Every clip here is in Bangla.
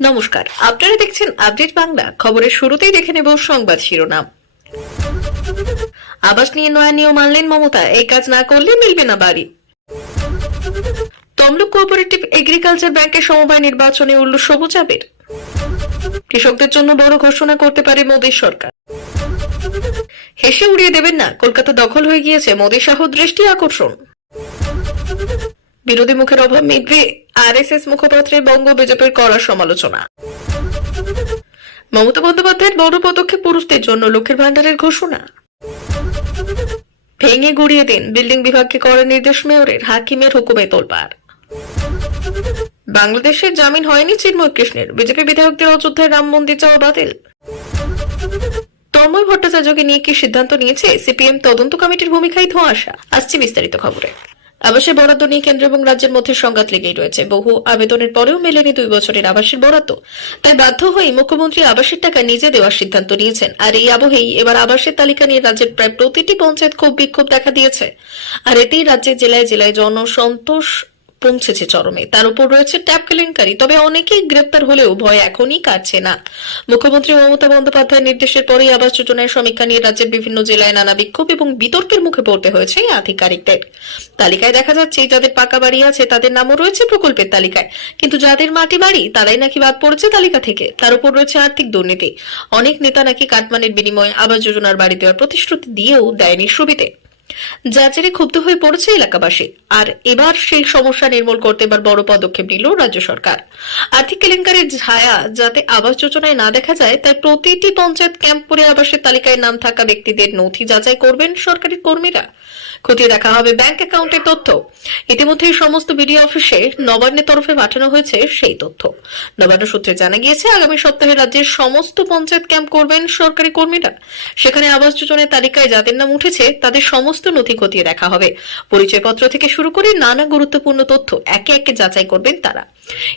নমস্কার, আপনারা দেখছেন আপডেট বাংলা। খবরের শুরুতেই দেখে নেব সংবাদ শিরোনাম। আবাস নিয়ে নয়া নিয়ম আনলেন মমতা, এই কাজ না করলে মিলবে না বাড়ি। তমলুক কোঅপারেটিভ এগ্রিকালচার ব্যাংকের সমবায় নির্বাচনে উঠল সবুজ আবির। কৃষকদের জন্য বড় ঘোষণা করতে পারে মোদী সরকার। হেসে উড়িয়ে দেবেন না, কলকাতা দখল হয়ে গিয়েছে, মোদী সহ দৃষ্টি আকর্ষণ। বিরোধী মুখের অভাব মিটবে, আরএসএস মুখপাত্রের বঙ্গ বিজেপির কড়া সমালোচনা। মমতা বন্দ্যোপাধ্যায়ের বড় পদক্ষেপ, পুরুষদের জন্য লক্ষ্মীর ভান্ডারের ঘোষণা। ভেঙে গুড়িয়ে দিন, বিল্ডিং বিভাগকে করার নির্দেশ মেয়রের, হাকিমের হুকুমে তোলপাড়। বাংলাদেশে জামিন হয়নি চিন্ময় কৃষ্ণের, বিজেপি বিধায়কদের অযোধ্যায় রাম মন্দির যাওয়া বাতিল। তন্ময় ভট্টাচার্যকে নিয়ে কি সিদ্ধান্ত নিয়েছে সিপিএম, তদন্ত কমিটির ভূমিকায় ধোঁয়াশা। আসছে বিস্তারিত খবরে। আবাসের বরাদ্দ নিয়ে কেন্দ্র এবং রাজ্যের মধ্যে সংঘাত লেগেই রয়েছে। বহু আবেদনের পরেও মেলেনি 2 বছরের আবাসের বরাদ্দ। তাই বাধ্য হয়ে মুখ্যমন্ত্রী আবাসের টাকা নিজে দেওয়ার সিদ্ধান্ত নিয়েছেন। আর এই আবহেই এবার আবাসের তালিকা নিয়ে রাজ্যের প্রায় প্রতিটি পঞ্চায়েত ক্ষোভ বিক্ষোভ দেখা দিয়েছে। আর এতেই রাজ্যের জেলায় জেলায় জনসন্তোষ পৌঁছেছে চরমে। তার উপর রয়েছে ট্যাপ কেলেঙ্কারি। তবে অনেকেই গ্রেপ্তার হলেও ভয় এখনই কাটছে না। মুখ্যমন্ত্রী মমতা বন্দ্যোপাধ্যায়ের নির্দেশের পরেই আবাস যোজনার সমীক্ষা নিয়ে রাজ্যের বিভিন্ন জেলায় নানা বিক্ষোভ এবং বিতর্কের মুখে পড়তে হয়েছে আধিকারিকদের। তালিকায় দেখা যাচ্ছে যাদের পাকা বাড়ি আছে তাদের নামও রয়েছে প্রকল্পের তালিকায়, কিন্তু যাদের মাটি বাড়ি তারাই নাকি বাদ পড়েছে তালিকা থেকে। তার উপর রয়েছে আর্থিক দুর্নীতি। অনেক নেতা নাকি কাটমানির বিনিময়ে আবাস যোজনার বাড়ি দেওয়ার প্রতিশ্রুতি দিয়েও দেয়নি সুবিধে, যার জেরে ক্ষুব্ধ হয়ে পড়েছে এলাকাবাসী। আর এবার সেই সমস্যা নির্মূল করতে এবার বড় পদক্ষেপ নিল রাজ্য সরকার। আর্থিক কেলেঙ্কারির ছায়া যাতে আবাস যোজনায় না দেখা যায়, তাই প্রতিটি পঞ্চায়েত ক্যাম্প করে আবাসের তালিকায় নাম থাকা ব্যক্তিদের নথি যাচাই করবেন সরকারি কর্মীরা। খতিয়ে দেখা হবে ব্যাংক অ্যাকাউন্টের তথ্য। ইতিমধ্যেই সমস্ত বিডিও অফিসে নবান্নের তরফে পাঠানো হয়েছে সেই তথ্য। নবান্ন সূত্রে জানা গিয়েছে, আগামী সপ্তাহে রাজ্যের সমস্ত পঞ্চায়েত ক্যাম্প করবেন সরকারি কর্মীরা। সেখানে আবাস যোজনার তালিকায় যাদের নাম উঠেছে তাদের সমস্ত নথি খতিয়ে দেখা হবে। পরিচয়পত্র থেকে শুরু করে নানা গুরুত্বপূর্ণ তথ্য একে একে যাচাই করবেন তারা।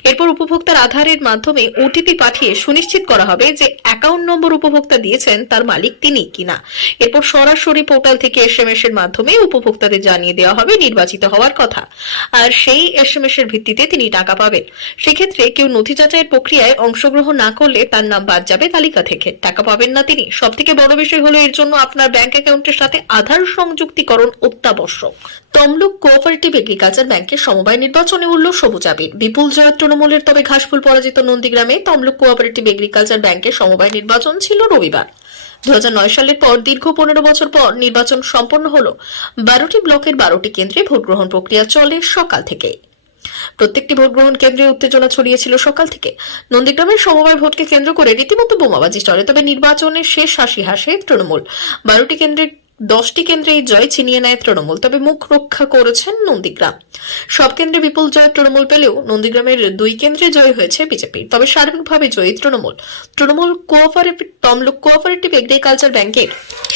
এরপর উপভোক্তার আধারের মাধ্যমে ওটিপি পাঠিয়ে সুনিশ্চিত করা হবে যে অ্যাকাউন্ট নম্বর উপভোক্তা দিয়েছেন তার মালিক তিনি কিনা। এরপর সরাসরি পোর্টাল থেকে এসএমএস এর মাধ্যমে উপভোক্তাদের জানিয়ে দেওয়া হবে নির্বাচিত হওয়ার কথা, আর সেই এসএমএস এর ভিত্তিতে তিনি টাকা পাবেন। সেক্ষেত্রে কেউ নথি যাচাইয়ের প্রক্রিয়ায় অংশগ্রহণ না করলে তার নাম বাদ যাবে তালিকা থেকে, টাকা পাবেন না তিনি। সব থেকে বড় বিষয় হলো এর জন্য আপনার ব্যাংক অ্যাকাউন্টের সাথে আধার সংযুক্তিকরণ অত্যাবশ্যক। তমলুক কোঅপারেটিভ এগ্রিকালচার ব্যাংকের সমবায় নির্বাচনে উঠল সবুজ আবির। বিপুল জয় তৃণমূলের, তবে ঘাসফুল পরাজিত নন্দীগ্রামে তমলুক কোঅপারেটিভ এগ্রিকালচার ব্যাংকের সমবায় নির্বাচন ছিল রবিবার। 2009 সালের পর দীর্ঘ 15 বছর পর নির্বাচন সম্পন্ন হলো। 12টি ব্লকের 12টি কেন্দ্রে ভোটগ্রহণ প্রক্রিয়া চলে সকাল থেকে। প্রত্যেকটি ভোটগ্রহণ কেন্দ্রে উত্তেজনা ছড়িয়েছিল সকাল থেকে। নন্দীগ্রামের সমবায় ভোটকে কেন্দ্র করে রীতিমতো বোমাবাজি চলে। তবে নির্বাচনের শেষ হাসি হাসে তৃণমূল। 12টি কেন্দ্রে 10টি কেন্দ্রে এই জয় ছিনিয়ে নেয় তৃণমূল, তবে মুখ রক্ষা করেছেন নন্দীগ্রাম। সব কেন্দ্রে বিপুল জয় তৃণমূল পেলেও নন্দীগ্রামের 2 কেন্দ্রে জয় হয়েছে বিজেপির। তবে সার্বিকভাবে জয়ী তৃণমূল। তমলুক কোঅপারেটিভ এগ্রিকালচার ব্যাংকের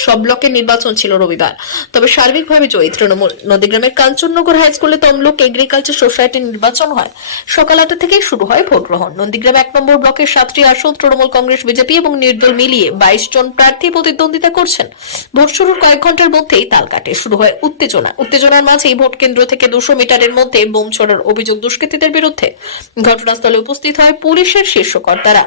সব ব্লকের নির্বাচন ছিল রবিবার, তবে সার্বিকভাবে জয়ী তৃণমূল। নন্দীগ্রামের কাঞ্চননগর হাই স্কুলে তমলুক এগ্রিকালচার সোসাইটির নির্বাচন হয়। সকাল 8টা থেকেই শুরু হয় ভোট গ্রহণ। নন্দীগ্রাম 1 নম্বর ব্লকের 7টি আসন তৃণমূল, কংগ্রেস, বিজেপি এবং নির্দল মিলিয়ে 22 জন প্রার্থী প্রতিদ্বন্দ্বিতা করছেন। ভোট শুরুর কয়েক ঘন্টার মধ্যেই তাল কাটে, শুরু হয় উত্তেজনার মাঝেই ভোট কেন্দ্র থেকে 200 মিটারের মধ্যে বোম ছোড়ার অভিযোগ দুষ্কৃতীদের বিরুদ্ধে। ঘটনাস্থলে উপস্থিত হয় পুলিশের শীর্ষ কর্তারা।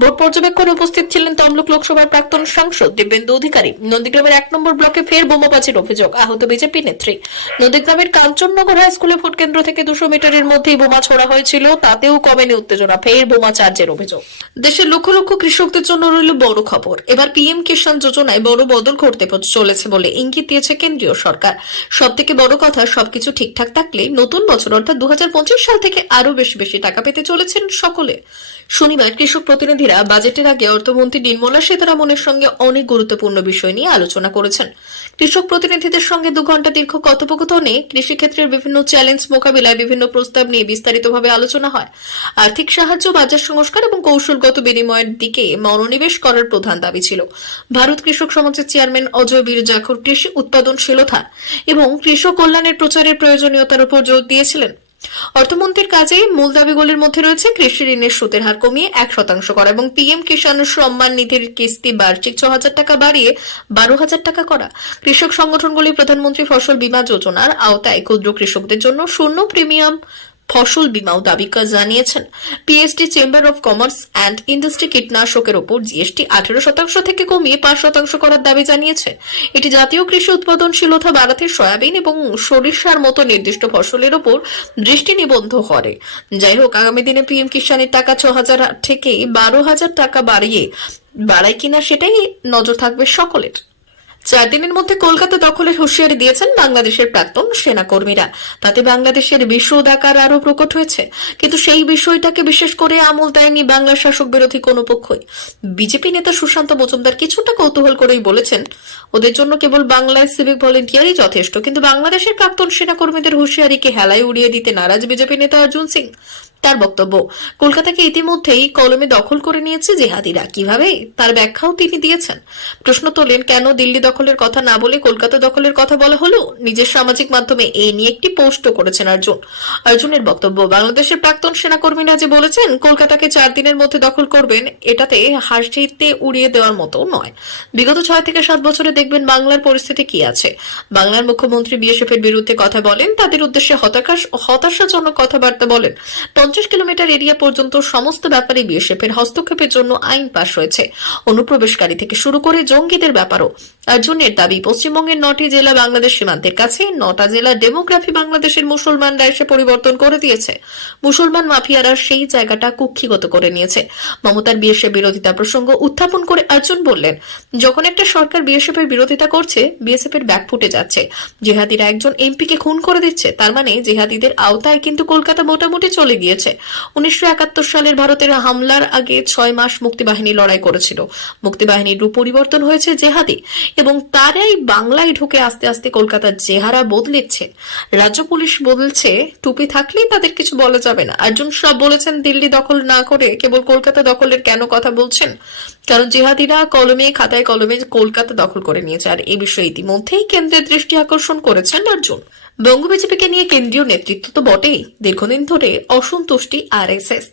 ভোট পর্যবেক্ষণে উপস্থিত ছিলেন তমলুক লোকসভার প্রাক্তন সাংসদ দিব্যেন্দু অধিকারী। নন্দীগ্রামের 1 নম্বর ব্লকে ফের বোমাবাজির অভিযোগ, আহত বিজেপি নেত্রী। নন্দীগ্রামের কাঞ্চননগর হাই স্কুলে ভোট কেন্দ্র থেকে 200 মিটারের মধ্যেই বোমা ছোড়া হয়েছিল, তাতেও কমেনি উত্তেজনা, ফের বোমা চার্জের অভিযোগ। দেশের লক্ষ লক্ষ কৃষকদের জন্য রইল বড় খবর। এবার পিএম কিষাণ যোজনায় বড় বদল ঘটতে চলেছে বলে ইঙ্গিত দিয়েছে কেন্দ্রীয় সরকার। সব থেকে বড় কথা, সবকিছু ঠিকঠাক থাকলে নতুন বছর অর্থাৎ 2025 সাল থেকে আরো বেশি টাকা পেতে চলেছেন সকলে। শনিবার কৃষক প্রতিনিধিরা বাজেটের আগে অর্থমন্ত্রী নির্মলা সীতারামনের সঙ্গে অনেক গুরুত্বপূর্ণ বিষয় নিয়ে আলোচনা করেছেন। কৃষক প্রতিনিধিদের সঙ্গে 2 ঘন্টা দীর্ঘ কথোপকথনে কৃষিক্ষেত্রের বিভিন্ন চ্যালেঞ্জ মোকাবিলায় বিভিন্ন প্রস্তাব নিয়ে বিস্তারিতভাবে আলোচনা হয়। আর্থিক সাহায্য, বাজার সংস্কার এবং কৌশলগত বিনিময়ের দিকে মনোনিবেশ করার প্রধান দাবি ছিল। ভারত কৃষক সমাজের চেয়ারম্যান অজয় বীর জাখর কৃষি উৎপাদনশীলতা এবং কৃষক কল্যাণের প্রচারের প্রয়োজনীয়তার উপর জোর দিয়েছিলেন। অর্থমন্ত্রীর কাজে মূল দাবিগুলির মধ্যে রয়েছে কৃষি ঋণের সুদের হার কমিয়ে 1% করা এবং পিএম কিষাণ সম্মান নিধির কিস্তি বার্ষিক 6,000 টাকা বাড়িয়ে 12,000 টাকা করা। কৃষক সংগঠনগুলি প্রধানমন্ত্রী ফসল বীমা যোজনার আওতায় ক্ষুদ্র কৃষকদের জন্য শূন্য প্রিমিয়াম ফসল বীমাও দাবি জানিয়েছেন। PSD chamber of commerce and industry কীটনাশকের ওপর জিএসটি 18% থেকে কমিয়ে 5% করার দাবি জানিয়েছে। এটি জাতীয় কৃষি উৎপাদনশীলতা বাড়াতে সয়াবিন এবং সরিষার মতো নির্দিষ্ট ফসলের ওপর দৃষ্টি নিবদ্ধ করে। যাই হোক, আগামী দিনে পিএম কিষানের টাকা 6,000 থেকে 12,000 টাকা বাড়ায় কিনা সেটাই নজর থাকবে সকলের। 4 দিনের মধ্যে কলকাতা দখলের হুঁশিয়ারি দিয়েছেন বাংলাদেশের প্রাক্তন সেনাকর্মীরা। তাতে বাংলাদেশের বিষোদাকার আরো প্রকট হয়েছে। কিন্তু সেই বিষয়টাকে বিশেষ করে আমল দেয়নি বাংলার শাসক বিরোধী কোনো পক্ষই। বিজেপি নেতা সুশান্ত মজুমদার কিছুটা কৌতূহল করেই বলেছেন, ওদের জন্য কেবল বাংলায় সিভিক ভলেন্টিয়ারই যথেষ্ট। কিন্তু বাংলাদেশের প্রাক্তন সেনাকর্মীদের হুঁশিয়ারিকে হেলায় উড়িয়ে দিতে নারাজ বিজেপি নেতা অর্জুন সিং। তার বক্তব্য, কলকাতাকে ইতিমধ্যেই কলমে দখল করে নিয়েছে জিহাদিরা। কিভাবে, তার ব্যাখ্যাও তিনি দিয়েছেন। প্রশ্ন তোলেন, কেন দিল্লি দখলের কথা না বলে কলকাতা দখলের কথা বলা হলো। নিজের সামাজিক মাধ্যমে এই নিয়ে একটি পোস্টও করেছেন অর্জুনের বক্তব্য, বাংলাদেশের প্রাক্তন সেনাকর্মীরা যে বলেছেন কলকাতাকে 4 দিনের মধ্যে দখল করবেন, এটাতে হাসিতে উড়িয়ে দেওয়ার মতো নয়। বিগত 6 থেকে 7 বছরে দেখবেন বাংলার পরিস্থিতি কি আছে। বাংলার মুখ্যমন্ত্রী বিএসএফ এর বিরুদ্ধে কথা বলেন, তাদের উদ্দেশ্যে হতাশাজনক কথাবার্তা বলেন। 50 কিলোমিটার এরিয়া পর্যন্ত সমস্ত ব্যাপারে বিএসএফ এর হস্তক্ষেপের জন্য আইন পাশ হয়েছে। অনুপ্রবেশকারী থেকে শুরু করে জঙ্গিদের ব্যাপারও। অর্জুনের দাবি, পশ্চিমবঙ্গের 9টি জেলা বাংলাদেশ সীমান্তের কাছে। 9টা জেলার ডেমোগ্রাফি বাংলাদেশের মুসলমানরা এসে পরিবর্তন করে দিয়েছে। মুসলমান মাফিয়ারা সেই জায়গাটা কুক্ষিগত করে নিয়েছে। মমতার বিএসএফ বিরোধিতা প্রসঙ্গ উত্থাপন করে অর্জুন বললেন, যখন একটা সরকার বিএসএফ এর বিরোধিতা করছে, বিএসএফ এর ব্যাক ফুটে যাচ্ছে। জিহাদিরা একজন এমপিকে খুন করে দিচ্ছে, তার মানে জিহাদিদের আওতায় কিন্তু কলকাতা মোটামুটি চলে গিয়েছে। 1971 সালের ভারতের হামলার আগে 6 মাস মুক্তিবাহিনী লড়াই করেছিল। মুক্তিবাহিনীর রূপ পরিবর্তন হয়েছে জেহাদি, এবং তারাই বাংলায় ঢুকে আস্তে আস্তে কলকাতার চেহারা বদলেছে। রাজ্য পুলিশ বলছে টুপি থাকলেই তাদের কিছু বলা যাবে না। অর্জুন সব বলেছেন, দিল্লি দখল না করে কেবল কলকাতা দখলের কেন কথা বলছেন? কারণ জিহাদিরা কলমে খাতায় কলমে কলকাতা দখল করে নিয়েছে, আর এই বিষয়ে ইতিমধ্যেই কেন্দ্রের দৃষ্টি আকর্ষণ করেছেন অর্জুন। বঙ্গ বিজেপিকে নিয়ে কেন্দ্রীয় নেতৃত্ব তো বটেই, দীর্ঘদিন ধরে অসন্তুষ্টি আরএসএস।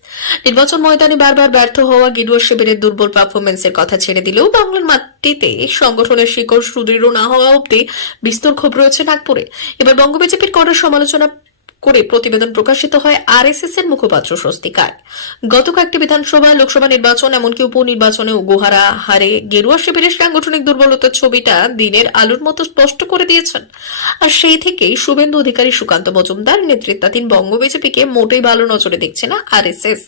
নির্বাচন ময়দানে বারবার ব্যর্থ হওয়া গেরুয়া শিবিরের দুর্বল পারফরমেন্সের কথা ছেড়ে দিলেও বাংলার মাটিতে সংগঠনের শিকড় সুদৃঢ় না হওয়া অব্দি বিস্তর ক্ষোভ রয়েছে নাগপুরে। এবার বঙ্গ বিজেপির কড়া সমালোচনা করে প্রতিবেদন প্রকাশিত হয় আরএসএস এর মুখপাত্র স্বস্তিকার। গত কয়েকটি বিধানসভা লোকসভা নির্বাচন এমনকি উপনির্বাচনে গোহারা হারে গেরুয়া শিবিরের সাংগঠনিক দুর্বলতার ছবিটা দিনের আলোর মতো স্পষ্ট করে দিয়েছেন। আর সেই থেকেই শুভেন্দু অধিকারী, সুকান্ত মজুমদার নেতৃত্বাধীন বঙ্গ বিজেপিকে মোটেই ভালো নজরে দেখছে না আরএসএস।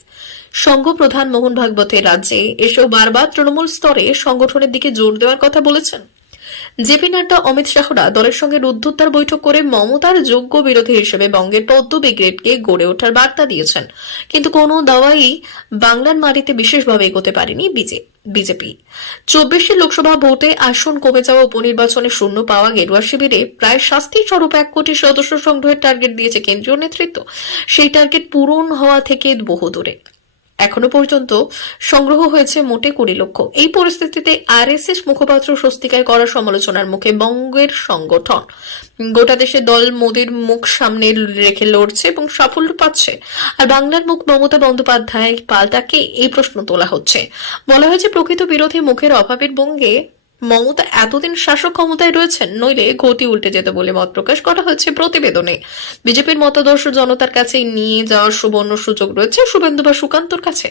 সংঘ প্রধান মোহন ভাগবতের রাজ্যে এসেও বারবার তৃণমূল স্তরে সংগঠনের দিকে জোর দেওয়ার কথা বলেছেন। জেপি নাড্ডা, অমিত শাহরা দলের সঙ্গে রুদ্ধদ্বার বৈঠক করে মমতার যোগ্য বিরোধী হিসেবে বঙ্গের পদ্ম ব্রিগেডকে গড়ে ওঠার বার্তা দিয়েছেন। কিন্তু কোনো দাওয়াই বাংলার মাটিতে বিশেষভাবে এগোতে পারেনি বিজেপি। 24 লোকসভা ভোটে আসন কমে যাওয়া, উপনির্বাচনে শূন্য পাওয়া গেরুয়া শিবিরে প্রায় শাস্তি স্বরূপ 1 কোটি সদস্য সংগ্রহের টার্গেট দিয়েছে কেন্দ্রীয় নেতৃত্ব। সেই টার্গেট পূরণ হওয়া থেকে বহু দূরে। এখনো পর্যন্ত সংগ্রহ হয়েছে মোটে 20 লক্ষ। এই পরিস্থিতিতে আরএসএস মুখপাত্র স্বস্তিকায় করা সমালোচনার মুখে বঙ্গের সংগঠন। গোটা দেশে দল মোদীর মুখ সামনে রেখে লড়ছে এবং সাফল্য পাচ্ছে, আর বাংলার মুখ মমতা বন্দ্যোপাধ্যায় পাল্টাকে এই প্রশ্ন তোলা হচ্ছে। বলা হয়েছে, প্রকৃত বিরোধী মুখের অভাবের বঙ্গে মমতা এতদিন শাসক ক্ষমতায় রয়েছেন, নইলে গতি উল্টে যেত বলে মত প্রকাশ করা হয়েছে প্রতিবেদনে। বিজেপির মতাদর্শ জনতার কাছে নিয়ে যাওয়ার সুবর্ণ সুযোগ রয়েছে শুভেন্দু বা সুকান্তর কাছে,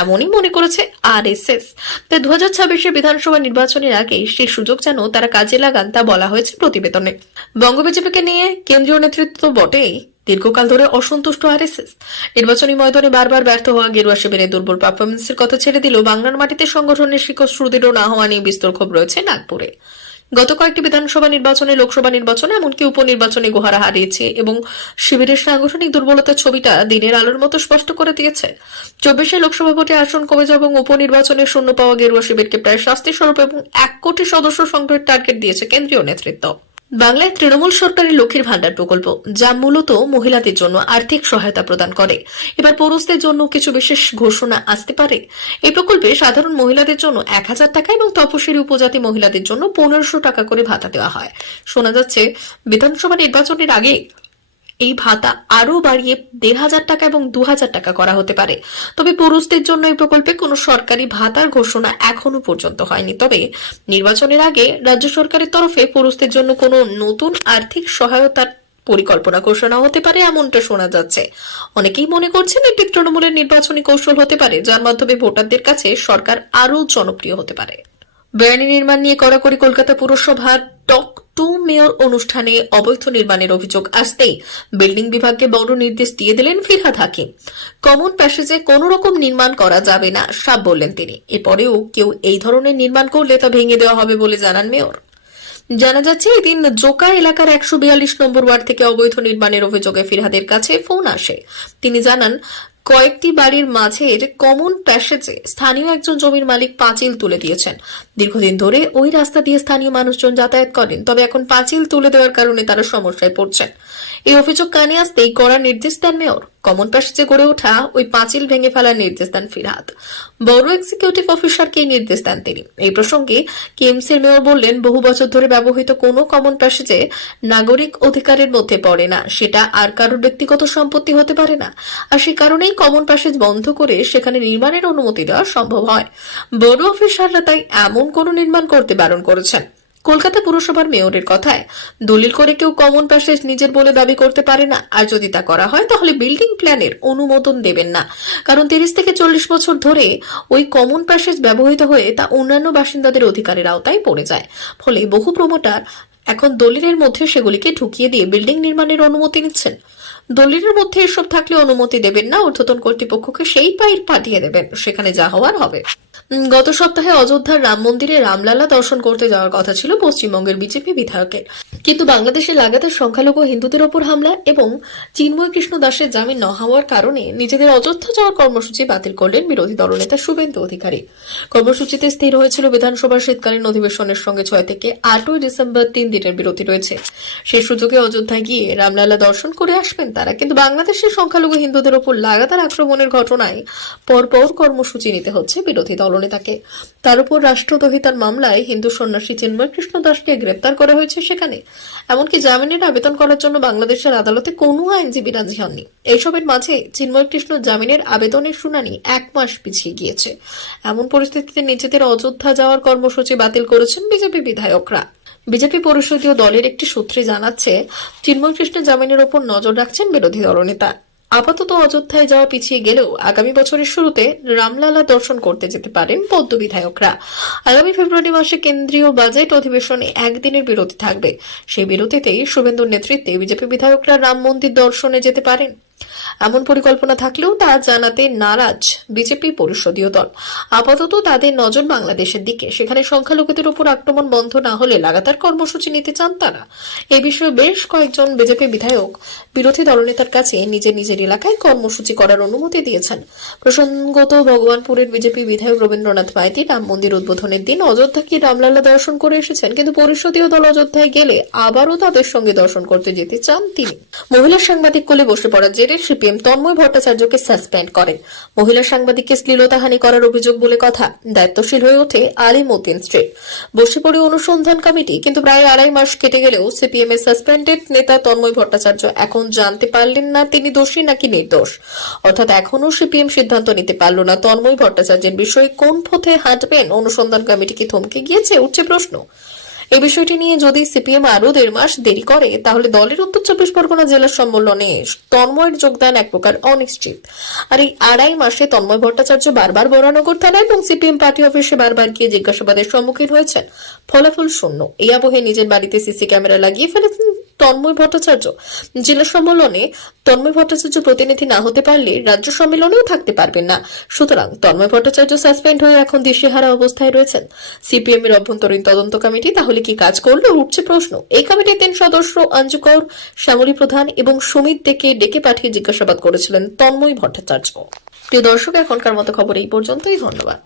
এমনই মনে করেছে আরএসএস। তাই 2026 বিধানসভা নির্বাচনের আগে সেই সুযোগ যেন তারা কাজে লাগান, তা বলা হয়েছে প্রতিবেদনে। বঙ্গ বিজেপিকে নিয়ে কেন্দ্রীয় নেতৃত্ব বটেই, দীর্ঘকাল ধরে অসন্তুষ্ট আরএসএস। নির্বাচনী ময়দানে বারবার ব্যর্থ হওয়া গেরুয়া শিবিরের দুর্বল পারফরমেন্সের কথা ছেড়ে দিলেও বাংলার মাটিতে সংগঠনের শিকড় সুদৃঢ় না হওয়া নিয়ে বিস্তর ক্ষোভ রয়েছে নাগপুরে। গত কয়েকটি বিধানসভা নির্বাচনে, লোকসভা নির্বাচনে এমনকি উপনির্বাচনে গোহারা হারিয়েছে এবং শিবিরের সাংগঠনিক দুর্বলতার ছবিটা দিনের আলোর মতো স্পষ্ট করে দিয়েছে। 24 লোকসভা ভোটে আসন কমে যাওয়া এবং উপনির্বাচনে শূন্য পাওয়া গেরুয়া শিবিরকে প্রায় শাস্তি স্বরূপ এবং 1 কোটি সদস্য সংগ্রহের টার্গেট দিয়েছে কেন্দ্রীয় নেতৃত্ব। বাংলায় তৃণমূল সরকারের লক্ষ্মীর ভান্ডার প্রকল্প, যা মূলত মহিলাদের জন্য আর্থিক সহায়তা প্রদান করে, এবার পুরুষদের জন্য কিছু বিশেষ ঘোষণা আসতে পারে। এই প্রকল্পে সাধারণ মহিলাদের জন্য 1000 টাকা এবং তপশিলি উপজাতি মহিলাদের জন্য 1500 টাকা করে ভাতা দেওয়া হয়। শোনা যাচ্ছে বিধানসভা নির্বাচনের আগে এই ভাতা আরো বাড়িয়ে 1500 টাকা এবং 2000 টাকা করা হতে পারে। তবে পুরুষদের জন্য এই প্রকল্পে কোনো সরকারি ভাতার ঘোষণা এখনো পর্যন্ত হয়নি। তবে নির্বাচনের আগে রাজ্য সরকারের তরফে পুরুষদের জন্য কোনো নতুন আর্থিক সহায়তার পরিকল্পনা ঘোষণা হতে পারে এমনটা শোনা যাচ্ছে। অনেকেই মনে করছেন এটি তৃণমূলের নির্বাচনী কৌশল হতে পারে, যার মাধ্যমে ভোটারদের কাছে সরকার আরও জনপ্রিয় হতে পারে। বেআইনি নির্মাণ নিয়ে কড়াকড়ি কলকাতা পুরসভার টক টু মেয়র অনুষ্ঠানে অবৈধ নির্মাণের অভিযোগ আসতেই বিল্ডিং বিভাগকে বড় নির্দেশ দিয়ে দিলেন ফিরহাদ হাকিম। কমন প্যাসেজে কোনো রকম নির্মাণ করা যাবে না সাফ বললেন তিনি। এরপরেও কেউ এই ধরনের নির্মাণ করলে তা ভেঙে দেওয়া হবে বলে জানান মেয়র। জানা যাচ্ছে এদিন জোকা এলাকার 142 নম্বর ওয়ার্ড থেকে অবৈধ নির্মাণের অভিযোগে ফিরহাদের কাছে ফোন আসে। তিনি জানান কয়েকটি বাড়ির মাঝের কমন প্যাসেজে স্থানীয় একজন জমির মালিক পাঁচিল তুলে দিয়েছেন। দীর্ঘদিন ধরে ওই রাস্তা দিয়ে স্থানীয় মানুষজন যাতায়াত করেন, তবে এখন পাঁচিল তুলে দেওয়ার কারণে তারা সমস্যায় পড়ছেন। এই অভিযোগ কানে আসতেই কড়া নির্দেশ দেন মেয়র। কমন প্যাসেজে গড়ে ওঠা ওই পাঁচিল ভেঙে ফেলার নির্দেশ দেন ফিরহাদ। বড় এক্সিকিউটিভ অফিসারকে এই নির্দেশ দেন তিনি। এই প্রসঙ্গে কেএমসির মেয়র বললেন, বহু বছর ধরে ব্যবহৃত কোনো কমন প্যাসেজে নাগরিক অধিকারের মধ্যে পড়ে না, সেটা আর কারোর ব্যক্তিগত সম্পত্তি হতে পারে না। আর সে কারণেই কমন প্যাসেজ বন্ধ করে সেখানে নির্মাণের অনুমতি দেওয়া সম্ভব হয়। বড় অফিসাররা তাই এমন কোনো নির্মাণ করতে বারণ করেছেন। কলকাতা পুরসভার মেয়রের কথায় দলিল করে কেউ কমন প্যাসেজ নিজের বলে দাবি করতে পারে না। আর যদি তা করা হয় তাহলে বিল্ডিং প্ল্যানের অনুমোদন দেবেন না, কারণ 30 থেকে 40 বছর ধরে ওই কমন প্যাসেজ ব্যবহৃত হয়ে তা অন্যান্য বাসিন্দাদের অধিকারের আওতায় পড়ে যায়। ফলে বহু প্রমোটার এখন দলিলের মধ্যে সেগুলিকে ঢুকিয়ে দিয়ে বিল্ডিং নির্মাণের অনুমতি নিচ্ছেন। দলিলের মধ্যে এসব থাকলে অনুমতি দেবেন না, ঊর্ধ্বতন কর্তৃপক্ষকে সেই ফাইল পাঠিয়ে দেবেন, সেখানে যা হওয়ার হবে। গত সপ্তাহে অযোধ্যার রাম মন্দিরে রামলালা দর্শন করতে যাওয়ার কথা ছিল পশ্চিমবঙ্গের বিজেপি বিধায়কের, কিন্তু বাংলাদেশে লাগাতার সংখ্যালঘু হিন্দুদের ওপর হামলা এবং চিন্ময় কৃষ্ণ দাসের জামিন ন হওয়ার কারণে নিজেদের অযোধ্যা যাওয়ার কর্মসূচি বাতিল করলেন বিরোধী দলনেতা শুভেন্দু অধিকারী। কর্মসূচিতে স্থির হয়েছিল বিধানসভার শীতকালীন অধিবেশনের সঙ্গে 6 থেকে 8 ডিসেম্বর 3 দিনের বিরতি রয়েছে। সেই সুযোগে অযোধ্যায় গিয়ে রামলালা দর্শন করে আসবেন তারা, কিন্তু বাংলাদেশের সংখ্যালঘু হিন্দুদের ওপর লাগাতার আক্রমণের ঘটনায় পরপর কর্মসূচি নিতে হচ্ছে বিরোধী দলনেতাকে। তার উপর রাষ্ট্রদ্রোহিতার মামলায় হিন্দু সন্ন্যাসী চিন্ময় কৃষ্ণ দাসকে গ্রেপ্তার করা হয়েছে সেখানে। এমনকি জামিনের আবেদন করার জন্য বাংলাদেশের আদালতে কোনো আইনজীবী রাজি হননি। এইসবের মাঝে চিন্ময় কৃষ্ণ জামিনের আবেদনের শুনানি 1 মাস পিছিয়ে গিয়েছে। এমন পরিস্থিতিতে নিজেদের অযোধ্যা যাওয়ার কর্মসূচি বাতিল করেছেন বিজেপি বিধায়করা। বিজেপি পরিষদীয় দলের একটি সূত্রে জানাচ্ছে, চিন্ময় কৃষ্ণ জামিনের ওপর নজর রাখছেন বিরোধী দলনেতা। আপাতত অযোধ্যায় যাওয়া পিছিয়ে গেলেও আগামী বছরের শুরুতে রামলালা দর্শন করতে যেতে পারেন পদ্ম বিধায়করা। আগামী ফেব্রুয়ারি মাসে কেন্দ্রীয় বাজেট অধিবেশনে একদিনের বিরতি থাকবে। সেই বিরতিতেই শুভেন্দুর নেতৃত্বে বিজেপি বিধায়করা রাম মন্দির দর্শনে যেতে পারেন। এমন পরিকল্পনা থাকলেও তা জানাতে নারাজ বিজেপি পরিষদীয় দল। আপাতত তাদের নজর বাংলাদেশের দিকে, সেখানে সংখ্যালঘুদের উপর আক্রমণ বন্ধ না হলে লাগাতার কর্মসূচি নিতে চান তারা। এই বিষয়ে বেশ কয়েকজন বিজেপি বিধায়ক বিরোধী দলনেতার কাছে নিজের এলাকায় কর্মসূচি করার অনুমতি দিয়েছেন। প্রসঙ্গত, ভগবানপুরের বিজেপি বিধায়ক রবীন্দ্রনাথ মাইতি রাম মন্দির উদ্বোধনের দিন অযোধ্যা গিয়ে রামলালা দর্শন করে এসেছেন, কিন্তু পরিষদীয় দল অযোধ্যায় গেলে আবারও তাদের সঙ্গে দর্শন করতে যেতে চান তিনি। মহিলা সাংবাদিক কোলে বসে পড়ার জেরে সিপিএম তন্ময় ভট্টাচার্যকে সাসপেন্ড করেন। মহিলা সাংবাদিককে শ্লীলতাহানি করার অভিযোগ বলে কথা। দায়িত্বশীল হয়ে ওঠে আলিমউদ্দিন স্ট্রিট। বসে পড়ে অনুসন্ধান কমিটি, কিন্তু প্রায় 2.5 মাস কেটে গেলেও সিপিএম এর সাসপেন্ডেড নেতা তন্ময় ভট্টাচার্য এখন জানতে পারলেন না তিনি দোষী নাকি নির্দোষ। অর্থাৎ এখনো সিপিএম সিদ্ধান্ত নিতে পারল না তন্ময় ভট্টাচার্যের বিষয়ে কোন পথে হাঁটবেন। অনুসন্ধান কমিটি কি থমকে গিয়েছে, উঠছে প্রশ্ন। এই বিষয়টি নিয়ে যদি সিপিএম আরো 1.5 মাস দেরি করে, তাহলে দলের উত্তর 24 পরগনা জেলার সম্মেলনে তন্ময়ের যোগদান এক প্রকার অনিশ্চিত। আর এই 2.5 মাসে তন্ময় ভট্টাচার্য বারবার বরানগর থানা এবং সিপিএম পার্টি অফিসে বারবার গিয়ে জিজ্ঞাসাবাদের সম্মুখীন হয়েছেন, ফলাফল শূন্য। এই আবহে নিজের বাড়িতে সিসি ক্যামেরা লাগিয়ে ফেলেছেন তন্ময় ভট্টাচার্য। জেলা সম্মেলনে তন্ময় ভট্টাচার্য প্রতিনিধি না হতে পারলে রাজ্য সম্মেলনেও থাকতে পারবেন না। সুতরাং তন্ময় ভট্টাচার্য সাসপেন্ড হয়ে এখন দিশেহারা অবস্থায় রয়েছেন। সিপিএম এর অভ্যন্তরীণ তদন্ত কমিটি তাহলে কি কাজ করলো, উঠছে প্রশ্ন। এই কমিটির 3 সদস্য অঞ্জু কৌর, শ্যামলী প্রধান এবং সুমিত দেকে ডেকে পাঠিয়ে জিজ্ঞাসাবাদ করেছিলেন তন্ময় ভট্টাচার্য। প্রিয় দর্শক, এখনকার মতো খবর এই পর্যন্তই। ধন্যবাদ।